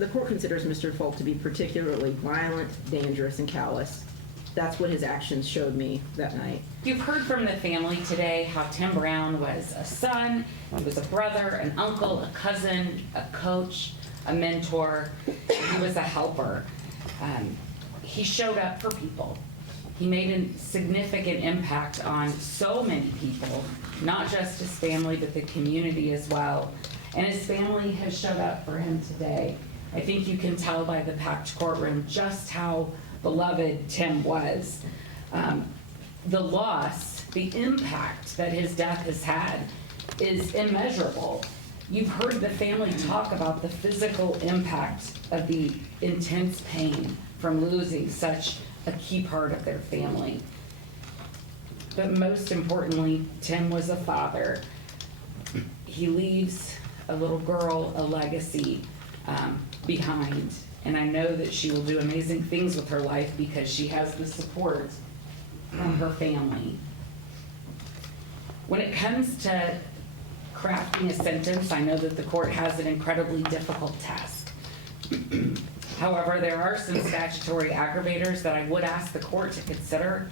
the court considers Mr. Fulk to be particularly violent, dangerous, and callous. That's what his actions showed me that night. You've heard from the family today how Tim Brown was a son, he was a brother, an uncle, a cousin, a coach, a mentor. He was a helper. He showed up for people. He made a significant impact on so many people, not just his family, but the community as well. And his family has showed up for him today. I think you can tell by the packed courtroom just how beloved Tim was. The loss, the impact that his death has had is immeasurable. You've heard the family talk about the physical impact of the intense pain from losing such a key part of their family. But most importantly, Tim was a father. He leaves a little girl a legacy behind. And I know that she will do amazing things with her life because she has the support from her family. When it comes to crafting a sentence, I know that the court has an incredibly difficult task. However, there are some statutory aggravators that I would ask the court to consider.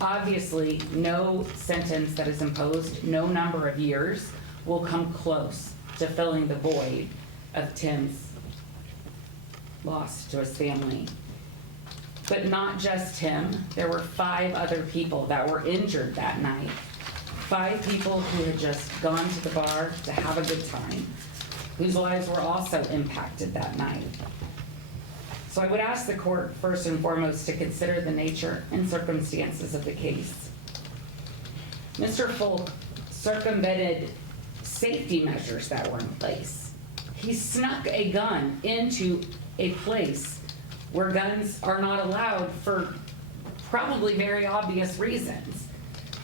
Obviously, no sentence that is imposed, no number of years, will come close to filling the void of Tim's loss to his family. But not just him, there were 5 other people that were injured that night. 5 people who had just gone to the bar to have a good time, whose lives were also impacted that night. So I would ask the court first and foremost to consider the nature and circumstances of the case. Mr. Fulk circumvented safety measures that were in place. He snuck a gun into a place where guns are not allowed for probably very obvious reasons.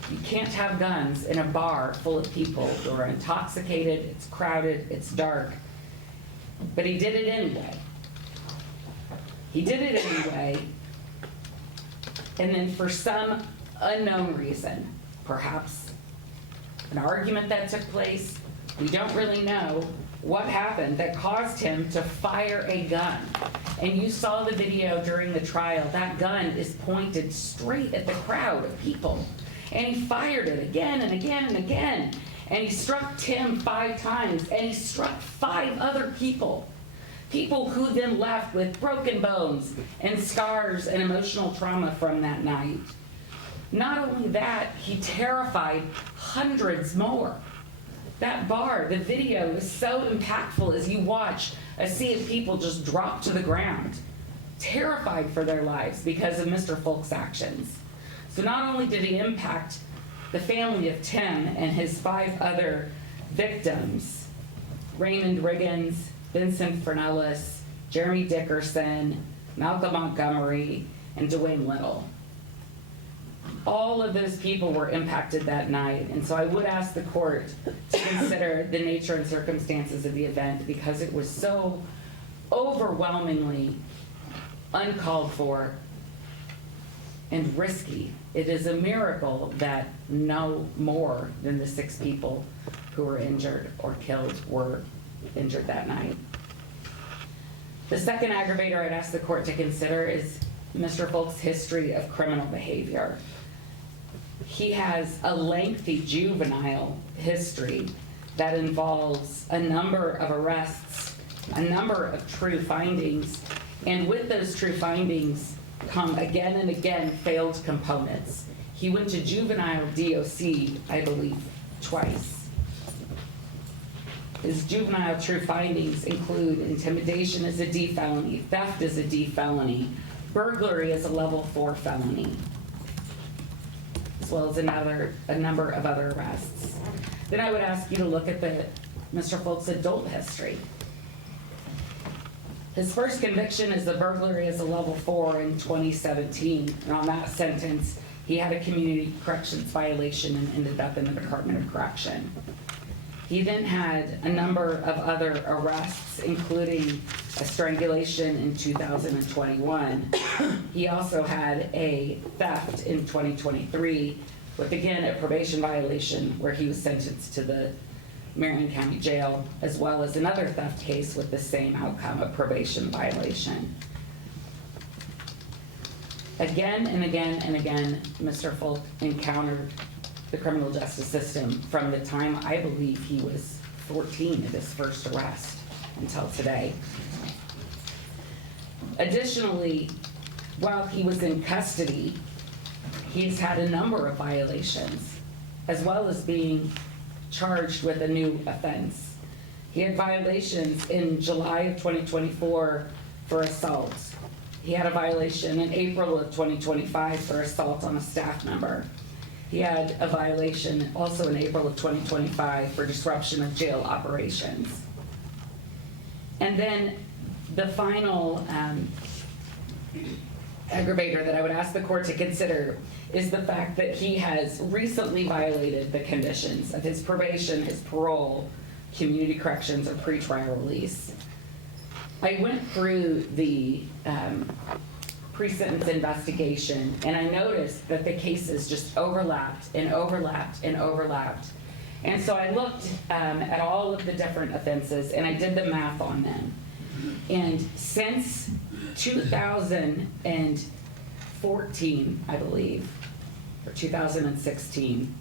You can't have guns in a bar full of people who are intoxicated, it's crowded, it's dark. But he did it anyway. He did it anyway, and then for some unknown reason, perhaps an argument that took place, we don't really know what happened that caused him to fire a gun. And you saw the video during the trial. That gun is pointed straight at the crowd of people. And he fired it again and again and again. And he struck Tim 5 times, and he struck 5 other people. People who then left with broken bones and scars and emotional trauma from that night. Not only that, he terrified hundreds more. That bar, the video is so impactful as you watch a sea of people just drop to the ground, terrified for their lives because of Mr. Fulk's actions. So not only did he impact the family of Tim and his 5 other victims, Raymond Riggins, Vincent Fernellis, Jeremy Dickerson, Malcolm Montgomery, and Dwayne Little. All of those people were impacted that night, and so I would ask the court to consider the nature and circumstances of the event because it was so overwhelmingly uncalled for and risky. It is a miracle that no more than the 6 people who were injured or killed were injured that night. The second aggravator I'd ask the court to consider is Mr. Fulk's history of criminal behavior. He has a lengthy juvenile history that involves a number of arrests, a number of true findings, and with those true findings come again and again failed components. He went to juvenile DOC, I believe, twice. His juvenile true findings include intimidation as a D felony, theft as a D felony, burglary as a level 4 felony, as well as a number of other arrests. Then I would ask you to look at Mr. Fulk's adult history. His first conviction is the burglary as a level 4 in 2017, and on that sentence, he had a community corrections violation and ended up in the Department of Correction. He then had a number of other arrests, including a strangulation in 2021. He also had a theft in 2023 with, again, a probation violation where he was sentenced to the Marion County Jail, as well as another theft case with the same outcome, a probation violation. Again and again and again, Mr. Fulk encountered the criminal justice system from the time I believe he was 14 at his first arrest until today. Additionally, while he was in custody, he's had a number of violations, as well as being charged with a new offense. He had violations in July of 2024 for assault. He had a violation in April of 2025 for assault on a staff member. He had a violation also in April of 2025 for disruption of jail operations. And then the final aggravator that I would ask the court to consider is the fact that he has recently violated the conditions of his probation, his parole, community corrections, or pretrial release. I went through the pre-sentence investigation, and I noticed that the cases just overlapped and overlapped and overlapped. And so I looked at all of the different offenses, and I did the math on them. And since 2014, I believe, or 2016,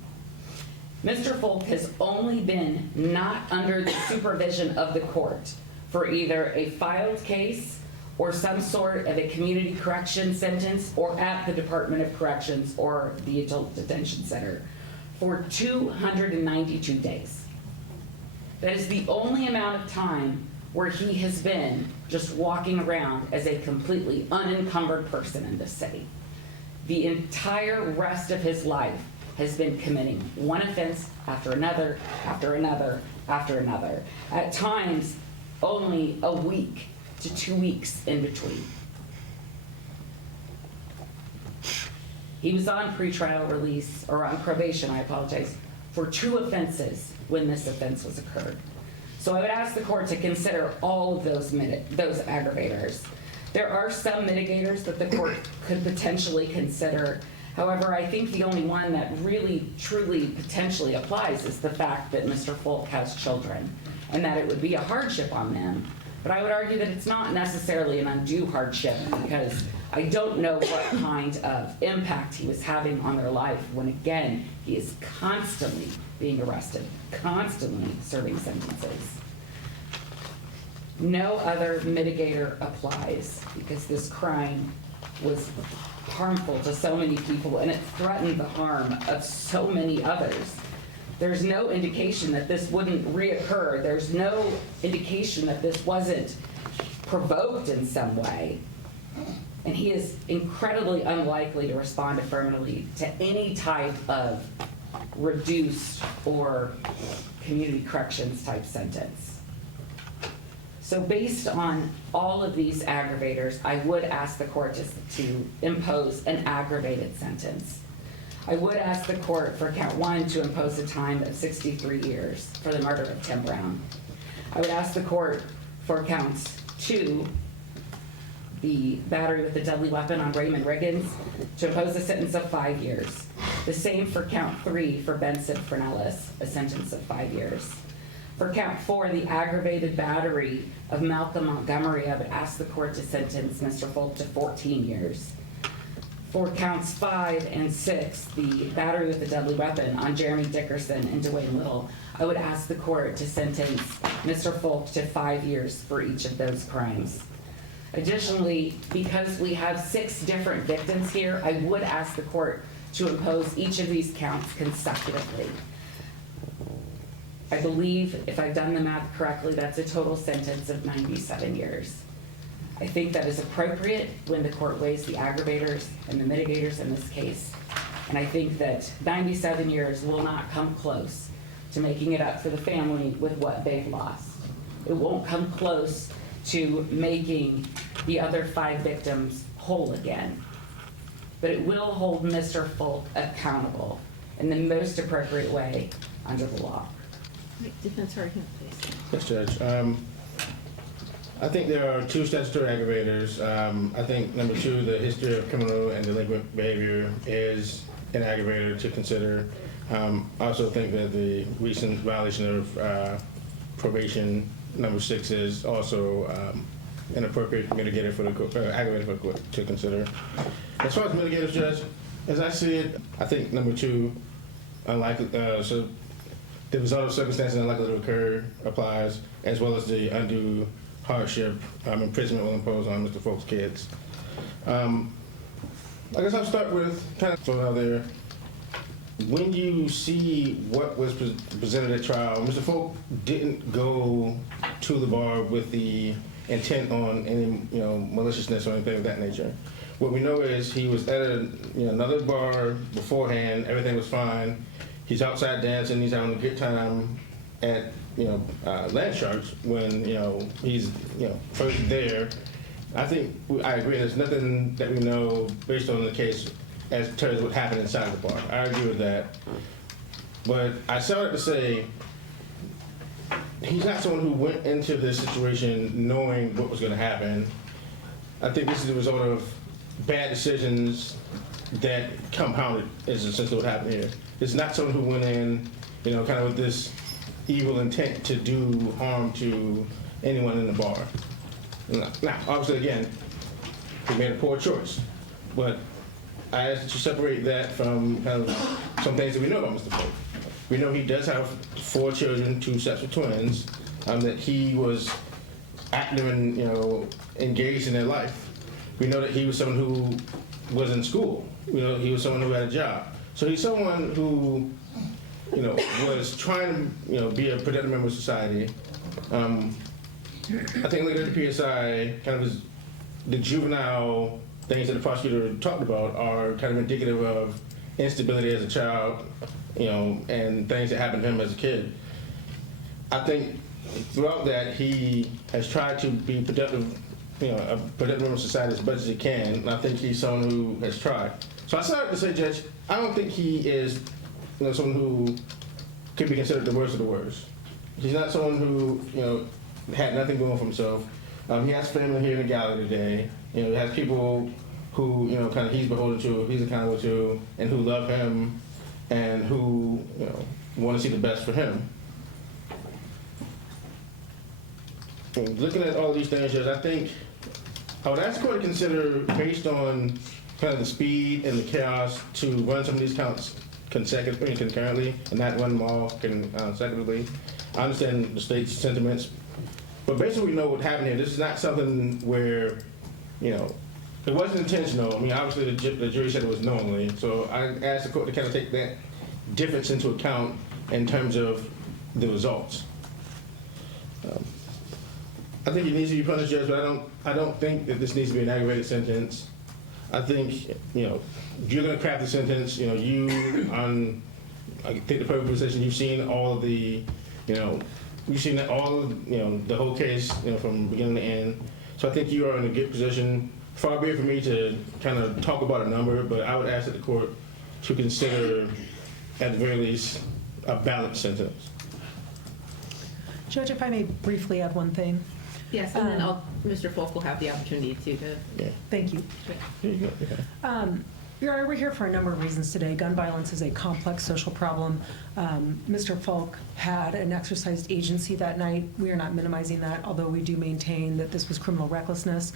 Mr. Fulk has only been not under the supervision of the court for either a filed case or some sort of a community correction sentence, or at the Department of Corrections or the Adult Detention Center for 292 days. That is the only amount of time where he has been just walking around as a completely unencumbered person in this city. The entire rest of his life has been committing one offense after another, after another, after another. At times, only a week to 2 weeks in between. He was on pretrial release, or on probation, I apologize, for 2 offenses when this offense was occurred. So I would ask the court to consider all of those aggravators. There are some mitigators that the court could potentially consider. However, I think the only one that really, truly, potentially applies is the fact that Mr. Fulk has children, and that it would be a hardship on them. But I would argue that it's not necessarily an undue hardship, because I don't know what kind of impact he was having on their life when, again, he is constantly being arrested, constantly serving sentences. No other mitigator applies, because this crime was harmful to so many people, and it threatened the harm of so many others. There's no indication that this wouldn't reoccur. There's no indication that this wasn't provoked in some way. And he is incredibly unlikely to respond affirmatively to any type of reduced or community corrections type sentence. So based on all of these aggravators, I would ask the court to impose an aggravated sentence. I would ask the court for count 1 to impose a time of 63 years for the murder of Tim Brown. I would ask the court for counts 2, the battery with a deadly weapon on Raymond Riggins, to impose a sentence of 5 years. The same for count 3 for Benson Fernellis, a sentence of 5 years. For count 4, the aggravated battery of Malcolm Montgomery, I would ask the court to sentence Mr. Fulk to 14 years. For counts 5 and 6, the battery with a deadly weapon on Jeremy Dickerson and Dwayne Little, I would ask the court to sentence Mr. Fulk to 5 years for each of those crimes. Additionally, because we have 6 different victims here, I would ask the court to impose each of these counts consecutively. I believe, if I've done the math correctly, that's a total sentence of 97 years. I think that is appropriate when the court weighs the aggravators and the mitigators in this case. And I think that 97 years will not come close to making it up for the family with what they've lost. It won't come close to making the other 5 victims whole again. But it will hold Mr. Fulk accountable in the most appropriate way under the law. Defense argument, please. Yes, Judge. I think there are 2 statutory aggravators. I think number 2, the history of criminal and delinquent behavior, is an aggravator to consider. I also think that the recent violation of probation number 6 is also inappropriate mitigator for the aggravated for the court to consider. As far as mitigators, Judge, as I see it, I think number 2, unlikely, so the result of circumstances unlikely to occur applies, as well as the undue hardship imprisonment will impose on Mr. Fulk's kids. I guess I'll start with kind of throwing out there. When you see what was presented at trial, Mr. Fulk didn't go to the bar with the intent on any, maliciousness or anything of that nature. What we know is he was at another bar beforehand. Everything was fine. He's outside dancing. He's having a good time at Landsharks when he's first there. I think I agree. There's nothing that we know based on the case as far as what happened inside the bar. I agree with that. But I started to say he's not someone who went into this situation knowing what was going to happen. I think this is the result of bad decisions that compounded is essentially what happened here. It's not someone who went in, kind of with this evil intent to do harm to anyone in the bar. Now, obviously, again, he made a poor choice, but I ask that you separate that from kind of some things that we know about Mr. Fulk. We know he does have 4 children, 2 sets of twins, that he was active and, engaged in their life. We know that he was someone who was in school. We know he was someone who had a job. So he's someone who, was trying to, be a productive member of society. I think looking at the PSI, kind of the juvenile things that the prosecutor talked about are kind of indicative of instability as a child, and things that happened to him as a kid. I think throughout that he has tried to be productive, a productive member of society as much as he can, and I think he's someone who has tried. So I started to say, Judge, I don't think he is, someone who could be considered the worst of the worst. He's not someone who, had nothing going for himself. He has family here in the gallery today. He has people who, kind of he's beholden to, he's accountable to, and who love him, and who, want to see the best for him. And looking at all these things, Judge, I think I would ask the court to consider, based on kind of the speed and the chaos, to run some of these counts concurrently and not run them all consecutively. I understand the state's sentiments, but basically we know what happened here. This is not something where, it wasn't intentional. I mean, obviously the jury said it was knowingly, so I asked the court to kind of take that difference into account in terms of the results. I think it needs to be punished, Judge, but I don't think that this needs to be an aggravated sentence. I think, if you're going to craft the sentence, I take the perfect position. You've seen all of the, you've seen all of, the whole case, from beginning to end. So I think you are in a good position. Far be it for me to kind of talk about a number, but I would ask that the court to consider, at the very least, a balanced sentence. Judge, if I may briefly add one thing. Yes, and then Mr. Fulk will have the opportunity to. Yeah. Thank you. Here you go. Yeah. Your Honor, we're here for a number of reasons today. Gun violence is a complex social problem. Mr. Fulk had and exercised agency that night. We are not minimizing that, although we do maintain that this was criminal recklessness.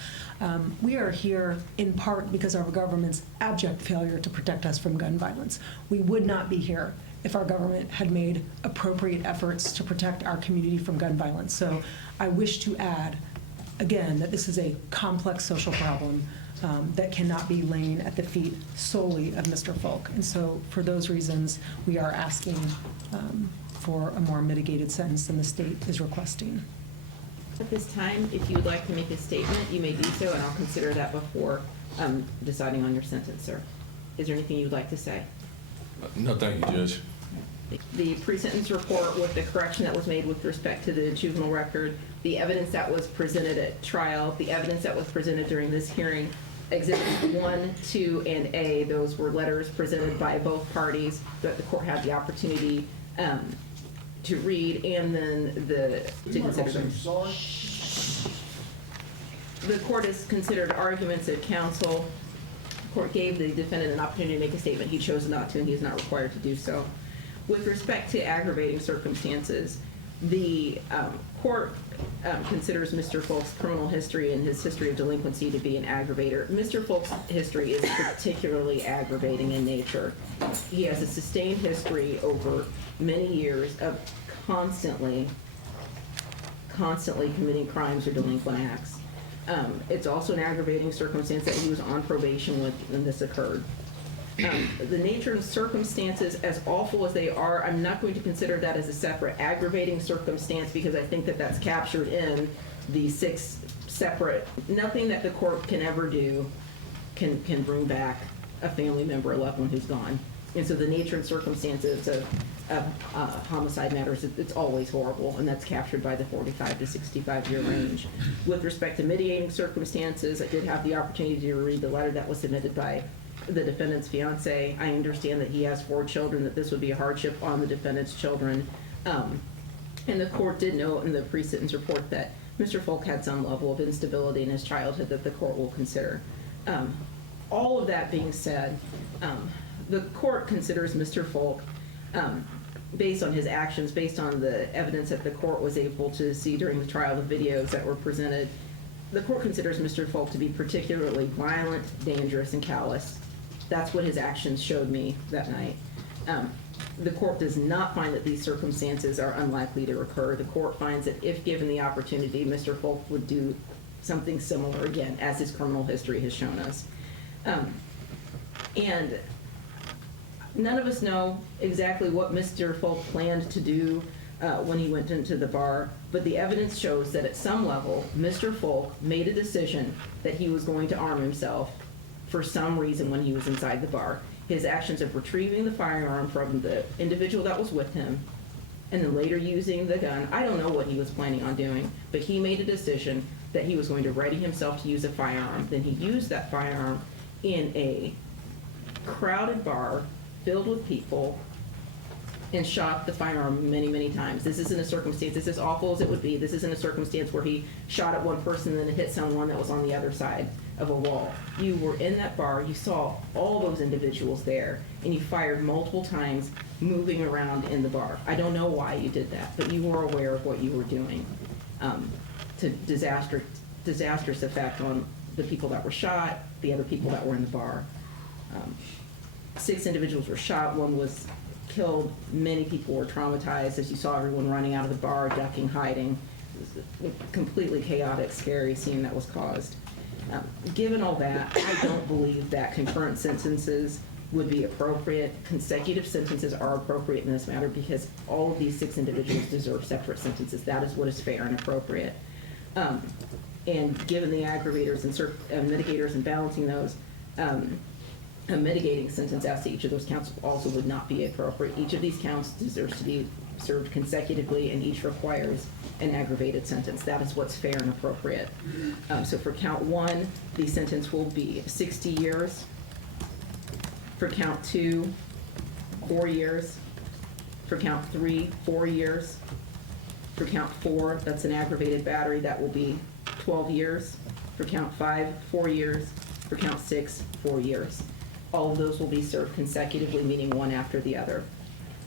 We are here in part because of our government's abject failure to protect us from gun violence. We would not be here if our government had made appropriate efforts to protect our community from gun violence. So I wish to add, again, that this is a complex social problem that cannot be laying at the feet solely of Mr. Fulk. And so for those reasons, we are asking for a more mitigated sentence than the state is requesting. At this time, if you would like to make a statement, you may do so, and I'll consider that before deciding on your sentence, sir. Is there anything you'd like to say? No, thank you, Judge. The pre-sentence report with the correction that was made with respect to the juvenile record, the evidence that was presented at trial, the evidence that was presented during this hearing, Exhibits 1, 2, and A, those were letters presented by both parties that the court had the opportunity to read, and then to consider them. The court has considered arguments at counsel. The court gave the defendant an opportunity to make a statement. He chose not to, and he is not required to do so. With respect to aggravating circumstances, the court considers Mr. Fulk's criminal history and his history of delinquency to be an aggravator. Mr. Fulk's history is particularly aggravating in nature. He has a sustained history over many years of constantly committing crimes or delinquent acts. It's also an aggravating circumstance that he was on probation when this occurred. The nature and circumstances, as awful as they are, I'm not going to consider that as a separate aggravating circumstance because I think that that's captured in the 6 separate, nothing that the court can ever do can bring back a family member, a loved one who's gone. And so the nature and circumstances of homicide matters, it's always horrible, and that's captured by the 45 to 65 year range. With respect to mitigating circumstances, I did have the opportunity to read the letter that was submitted by the defendant's fiance. I understand that he has 4 children, that this would be a hardship on the defendant's children. And the court did note in the pre-sentence report that Mr. Fulk had some level of instability in his childhood that the court will consider. All of that being said, the court considers Mr. Fulk, based on his actions, based on the evidence that the court was able to see during the trial, the videos that were presented, the court considers Mr. Fulk to be particularly violent, dangerous, and callous. That's what his actions showed me that night. The court does not find that these circumstances are unlikely to occur. The court finds that if given the opportunity, Mr. Fulk would do something similar again, as his criminal history has shown us. And none of us know exactly what Mr. Fulk planned to do when he went into the bar, but the evidence shows that at some level, Mr. Fulk made a decision that he was going to arm himself for some reason when he was inside the bar. His actions of retrieving the firearm from the individual that was with him and then later using the gun, I don't know what he was planning on doing, but he made a decision that he was going to ready himself to use a firearm. Then he used that firearm in a crowded bar filled with people and shot the firearm many, many times. This isn't a circumstance, this is awful as it would be, this isn't a circumstance where he shot at one person and then hit someone that was on the other side of a wall. You were in that bar, you saw all those individuals there, and you fired multiple times moving around in the bar. I don't know why you did that, but you were aware of what you were doing. To disastrous effect on the people that were shot, the other people that were in the bar. 6 individuals were shot, 1 was killed, many people were traumatized as you saw everyone running out of the bar, ducking, hiding. It was a completely chaotic, scary scene that was caused. Given all that, I don't believe that concurrent sentences would be appropriate. Consecutive sentences are appropriate in this matter because all of these 6 individuals deserve separate sentences. That is what is fair and appropriate. And given the aggravators and mitigators and balancing those, a mitigating sentence as to each of those counts also would not be appropriate. Each of these counts deserves to be served consecutively, and each requires an aggravated sentence. That is what's fair and appropriate. So for count 1, the sentence will be 60 years. For count 2, 4 years. For count 3, 4 years. For count 4, that's an aggravated battery, that will be 12 years. For count 5, 4 years. For count 6, 4 years. All of those will be served consecutively, meaning one after the other.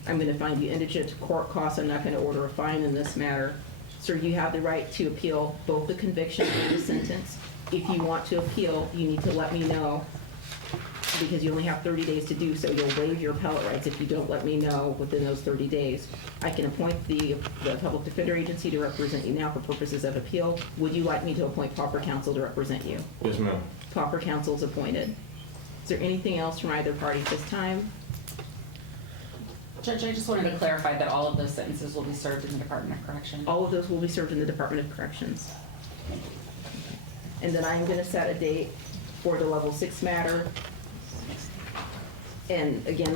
I'm going to find you indigent to court costs. I'm not going to order a fine in this matter. Sir, you have the right to appeal both the conviction and the sentence. If you want to appeal, you need to let me know because you only have 30 days to do so. You'll waive your appellate rights if you don't let me know within those 30 days. I can appoint the public defender agency to represent you now for purposes of appeal. Would you like me to appoint proper counsel to represent you? Yes, ma'am. Proper counsel is appointed. Is there anything else from either party at this time? Judge, I just wanted to clarify that all of those sentences will be served in the Department of Correction. All of those will be served in the Department of Corrections. And then I'm going to set a date for the level 6 matter. And again,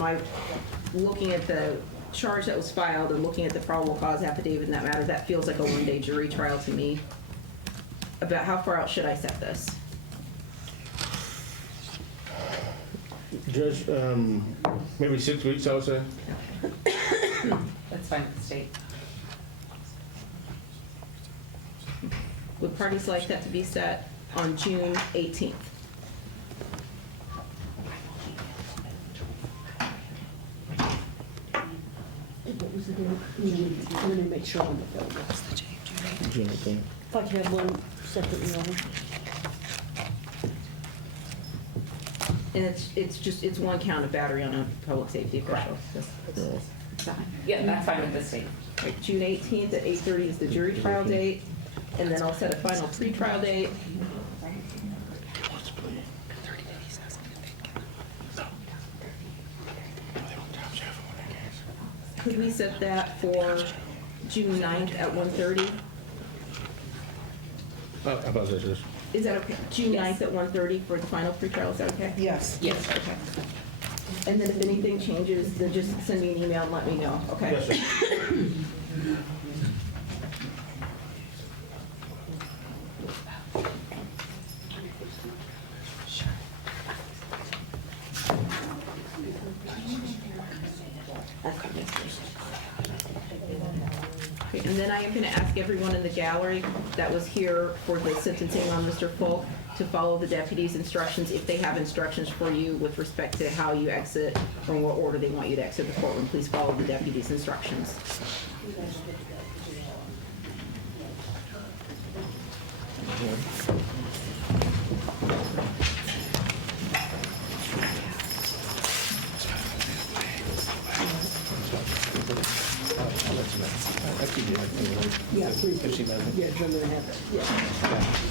looking at the charge that was filed and looking at the probable cause affidavit in that matter, that feels like a one-day jury trial to me. About how far out should I set this? Judge, maybe 6 weeks, I would say. That's fine with the state. Would parties like that to be set on June 18th? Let me make sure on the film. June 18th. If I could have one separate one. And it's one count of battery on a public safety official. That's what it is. Yeah, that's fine with the state. Right, June 18th at 8:30 is the jury trial date, and then I'll set a final pretrial date. Could we set that for June 9th at 1:30? I apologize. Is that okay? June Yes. 9th at 1:30 for the final pretrial, is that okay? Yes. Yes. Okay. And then if anything changes, then just send me an email and let me know, okay? Yes, sir. Okay, and then I am going to ask everyone in the gallery that was here for the sentencing on Mr. Fulk to follow the deputy's instructions if they have instructions for you with respect to how you exit or in what order they want you to exit the courtroom. Please follow the deputy's instructions. Yeah, please. Yeah, I'm gonna have it. Yeah.